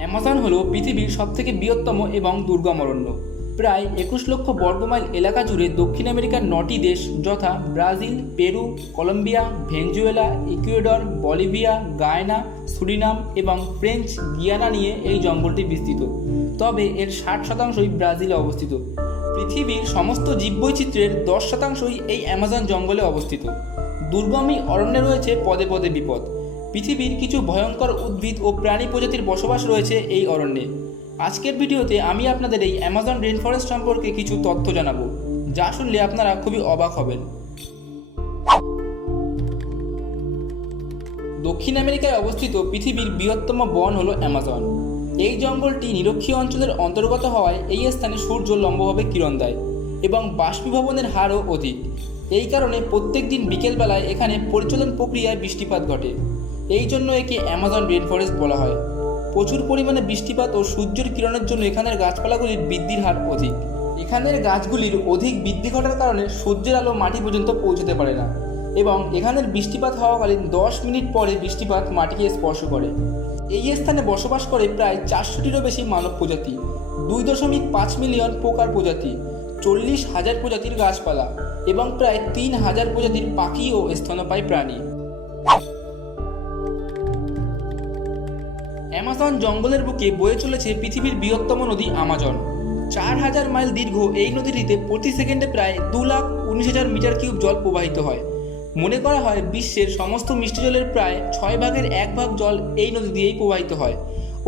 Amazon হলো পৃথিবীর সবথেকে বৃহত্তম এবং দুর্গম অরণ্য। প্রায় 21 লক্ষ বর্গমাইল এলাকা জুড়ে দক্ষিণ আমেরিকার 9টি দেশ যথা Brazil, Peru, Colombia, Venezuela, Ecuador, Bolivia, Guyana, Suriname এবং ফ্রেঞ্চ গিয়ানা নিয়ে এই জঙ্গলটি বিস্তৃত। তবে এর 60% ব্রাজিলে অবস্থিত। পৃথিবীর সমস্ত জীববৈচিত্র্যের 10% এই অ্যামাজন জঙ্গলে অবস্থিত। দুর্গম এই অরণ্যে রয়েছে পদে পদে বিপদ। পৃথিবীর কিছু ভয়ঙ্কর উদ্ভিদ ও প্রাণী প্রজাতির বসবাস রয়েছে এই অরণ্যে। আজকের ভিডিওতে আমি আপনাদের এই অ্যামাজন রেইনফরেস্ট সম্পর্কে কিছু তথ্য জানাবো, যা শুনলে আপনারা খুবই অবাক হবেন। দক্ষিণ আমেরিকায় অবস্থিত পৃথিবীর বৃহত্তম বন হলো অ্যামাজন। এই জঙ্গলটি নিরক্ষীয় অঞ্চলের অন্তর্গত হওয়ায় এই স্থানে সূর্য লম্বভাবে কিরণ দেয় এবং বাষ্পীভবনের হারও অধিক। এই কারণে প্রত্যেক দিন বিকেলবেলায় এখানে পরিচলন প্রক্রিয়ায় বৃষ্টিপাত ঘটে। এই জন্য একে অ্যামাজন রেইনফরেস্ট বলা হয়। প্রচুর পরিমাণে বৃষ্টিপাত ও সূর্যের কিরণের জন্য এখানের গাছপালাগুলির বৃদ্ধির হার অধিক। এখানের গাছগুলির অধিক বৃদ্ধি ঘটার কারণে সূর্যের আলো মাটি পর্যন্ত পৌঁছতে পারে না এবং এখানের বৃষ্টিপাত হওয়াকালীন 10 মিনিট পরে বৃষ্টিপাত মাটিকে স্পর্শ করে। এই স্থানে বসবাস করে প্রায় 400টিরও বেশি মানব প্রজাতি, 2.5 মিলিয়ন পোকার প্রজাতি, 40,000 প্রজাতির গাছপালা এবং প্রায় 3,000 প্রজাতির পাখি ও স্তন্যপায়ী প্রাণী। অ্যামাজন জঙ্গলের বুকে বয়ে চলেছে পৃথিবীর বৃহত্তম নদী আমাজন। 4,000 মাইল দীর্ঘ এই নদীটিতে প্রতি সেকেন্ডে প্রায় 2,19,000 মিটার কিউব জল প্রবাহিত হয়। মনে করা হয় বিশ্বের সমস্ত মিষ্টি জলের প্রায় 1/6 জল এই নদী দিয়েই প্রবাহিত হয়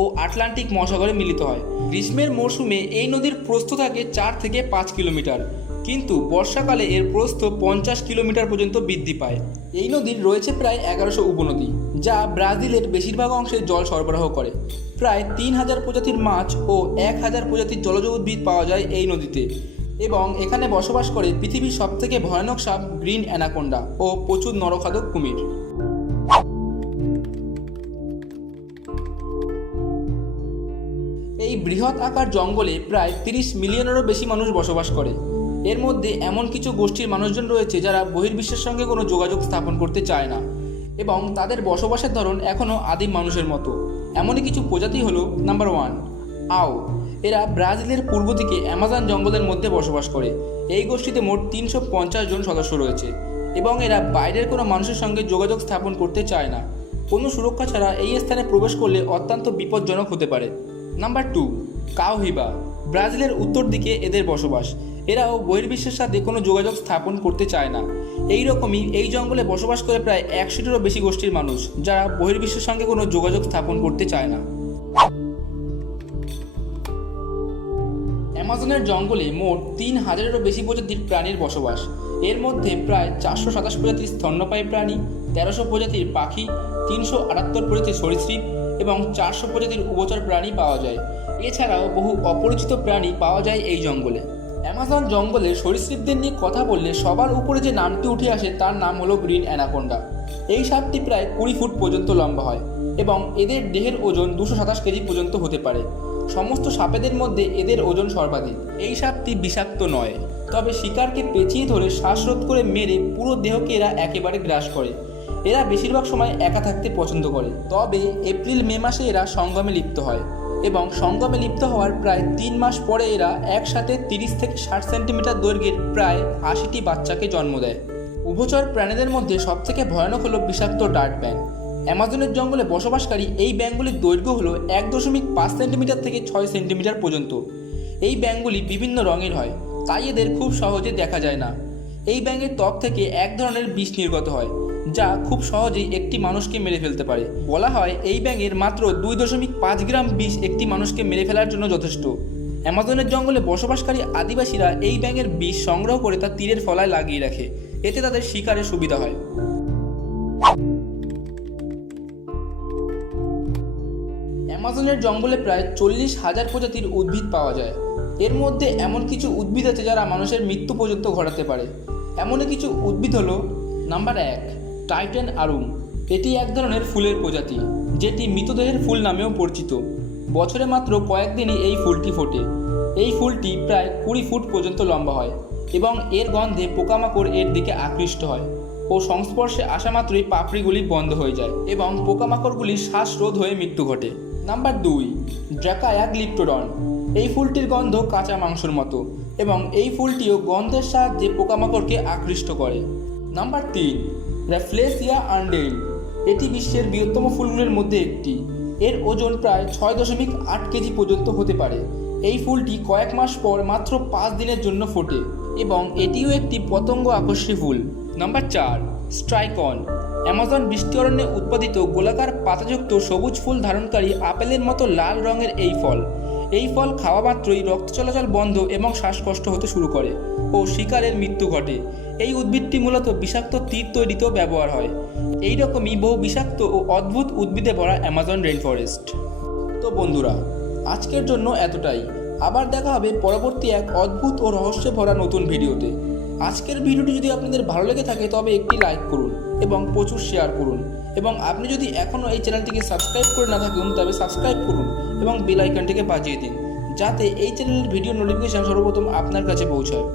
ও আটলান্টিক মহাসাগরে মিলিত হয়। গ্রীষ্মের মরশুমে এই নদীর প্রস্থ থাকে 4 থেকে 5 কিলোমিটার, কিন্তু বর্ষাকালে এর প্রস্থ 50 কিলোমিটার পর্যন্ত বৃদ্ধি পায়। এই নদীর রয়েছে প্রায় 1100 উপনদী, যা ব্রাজিলের বেশিরভাগ অংশে জল সরবরাহ করে। প্রায় 3,000 প্রজাতির মাছ ও 1,000 প্রজাতির জলজ উদ্ভিদ পাওয়া যায় এই নদীতে এবং এখানে বসবাস করে পৃথিবীর সবথেকে ভয়ানক সাপ গ্রিন অ্যানাকোন্ডা ও প্রচুর নরখাদক কুমির। এই বৃহৎ আকার জঙ্গলে প্রায় 30 মিলিয়নেরও বেশি মানুষ বসবাস করে। এর মধ্যে এমন কিছু গোষ্ঠীর মানুষজন রয়েছে যারা বহির্বিশ্বের সঙ্গে কোনো যোগাযোগ স্থাপন করতে চায় না এবং তাদের বসবাসের ধরন এখনও আদিম মানুষের মতো। এমনই কিছু প্রজাতি হলো নাম্বার 1, আও। এরা ব্রাজিলের পূর্ব দিকে অ্যামাজন জঙ্গলের মধ্যে বসবাস করে। এই গোষ্ঠীতে মোট 350 জন সদস্য রয়েছে এবং এরা বাইরের কোনো মানুষের সঙ্গে যোগাযোগ স্থাপন করতে চায় না। কোনো সুরক্ষা ছাড়া এই স্থানে প্রবেশ করলে অত্যন্ত বিপজ্জনক হতে পারে। নাম্বার 2, কাওহিবা। ব্রাজিলের উত্তর দিকে এদের বসবাস। এরাও বহির্বিশ্বের সাথে কোনো যোগাযোগ স্থাপন করতে চায় না। এই রকমই এই জঙ্গলে বসবাস করে প্রায় 100টিরও বেশি গোষ্ঠীর মানুষ, যারা বহির্বিশ্বের সঙ্গে কোনো যোগাযোগ স্থাপন করতে চায় না। অ্যামাজনের জঙ্গলে মোট 3,000-এরও বেশি প্রজাতির প্রাণীর বসবাস। এর মধ্যে প্রায় 427 প্রজাতির স্তন্যপায়ী প্রাণী, 1300 প্রজাতির পাখি, 378 প্রজাতির সরীসৃপ এবং 400 প্রজাতির উভচর প্রাণী পাওয়া যায়। এছাড়াও বহু অপরিচিত প্রাণী পাওয়া যায় এই জঙ্গলে। অ্যামাজন জঙ্গলে সরীসৃপদের নিয়ে কথা বললে সবার উপরে যে নামটি উঠে আসে তার নাম হলো গ্রিন অ্যানাকোন্ডা। এই সাপটি প্রায় 20 ফুট পর্যন্ত লম্বা হয় এবং এদের দেহের ওজন 227 কেজি পর্যন্ত হতে পারে। সমস্ত সাপেদের মধ্যে এদের ওজন সর্বাধিক। এই সাপটি বিষাক্ত নয়, তবে শিকারকে পেঁচিয়ে ধরে শ্বাসরোধ করে মেরে পুরো দেহকে এরা একেবারে গ্রাস করে। এরা বেশিরভাগ সময় একা থাকতে পছন্দ করে, তবে এপ্রিল-মে মাসে এরা সঙ্গমে লিপ্ত হয় এবং সঙ্গমে লিপ্ত হওয়ার প্রায় 3 মাস পরে এরা একসাথে 30 থেকে 60 সেন্টিমিটার দৈর্ঘ্যের প্রায় 80টি বাচ্চাকে জন্ম দেয়। উভচর প্রাণীদের মধ্যে সবথেকে ভয়ানক হলো বিষাক্ত ডার্ট ব্যাং। অ্যামাজনের জঙ্গলে বসবাসকারী এই ব্যাঙগুলির দৈর্ঘ্য হলো 1.5 সেন্টিমিটার থেকে 6 সেন্টিমিটার পর্যন্ত। এই ব্যাঙগুলি বিভিন্ন রঙের হয়, তাই এদের খুব সহজে দেখা যায় না। এই ব্যাঙের ত্বক থেকে এক ধরনের বিষ নির্গত হয়, যা খুব সহজেই একটি মানুষকে মেরে ফেলতে পারে। বলা হয় এই ব্যাঙের মাত্র 2.5 গ্রাম বিষ একটি মানুষকে মেরে ফেলার জন্য যথেষ্ট। অ্যামাজনের জঙ্গলে বসবাসকারী আদিবাসীরা এই ব্যাঙের বিষ সংগ্রহ করে তা তীরের ফলায় লাগিয়ে রাখে, এতে তাদের শিকারের সুবিধা হয়। অ্যামাজনের জঙ্গলে প্রায় 40,000 প্রজাতির উদ্ভিদ পাওয়া যায়। এর মধ্যে এমন কিছু উদ্ভিদ আছে যারা মানুষের মৃত্যু পর্যন্ত ঘটাতে পারে। এমনই কিছু উদ্ভিদ হলো নাম্বার 1, টাইটেন আরুম। এটি এক ধরনের ফুলের প্রজাতি, যেটি মৃতদেহের ফুল নামেও পরিচিত। বছরে মাত্র কয়েকদিনই এই ফুলটি ফোটে। এই ফুলটি প্রায় 20 ফুট পর্যন্ত লম্বা হয় এবং এর গন্ধে পোকামাকড় এর দিকে আকৃষ্ট হয় ও সংস্পর্শে আসা মাত্রই পাপড়িগুলি বন্ধ হয়ে যায় এবং পোকামাকড়গুলির শ্বাসরোধ হয়ে মৃত্যু ঘটে। নাম্বার 2, ড্রাকায়া গ্লিপ্টোডন। এই ফুলটির গন্ধ কাঁচা মাংসের মতো এবং এই ফুলটিও গন্ধের সাহায্যে পোকামাকড়কে আকৃষ্ট করে। Number 3, rafflesia আনডেইল। এটি বিশ্বের বৃহত্তম ফুলগুলির মধ্যে একটি। এর ওজন প্রায় 6.8 কেজি পর্যন্ত হতে পারে। এই ফুলটি কয়েক মাস পর মাত্র 5 দিনের জন্য ফোটে এবং এটিও একটি পতঙ্গ আকর্ষী ফুল। নাম্বার 4, স্ট্রাইকন। অ্যামাজন বৃষ্টি অরণ্যে উৎপাদিত গোলাকার পাতাযুক্ত সবুজ ফুল ধারণকারী আপেলের মতো লাল রঙের এই ফল খাওয়া মাত্রই রক্ত চলাচল বন্ধ এবং শ্বাসকষ্ট হতে শুরু করে ও শিকারের মৃত্যু ঘটে। এই উদ্ভিদটি মূলত বিষাক্ত তীর তৈরিতেও ব্যবহার হয়। এই রকমই বহু বিষাক্ত ও অদ্ভুত উদ্ভিদে ভরা অ্যামাজন রেইনফরেস্ট। তো বন্ধুরা, আজকের জন্য এতটাই। আবার দেখা হবে পরবর্তী এক অদ্ভুত ও রহস্যে ভরা নতুন ভিডিওতে। আজকের ভিডিওটি যদি আপনাদের ভালো লেগে থাকে তবে একটি লাইক করুন এবং প্রচুর শেয়ার করুন, এবং আপনি যদি এখনও এই চ্যানেলটিকে সাবস্ক্রাইব করে না থাকুন তবে সাবস্ক্রাইব করুন এবং বেল আইকনটিকে বাজিয়ে দিন, যাতে এই চ্যানেলের ভিডিও নোটিফিকেশন সর্বপ্রথম আপনার কাছে পৌঁছায়।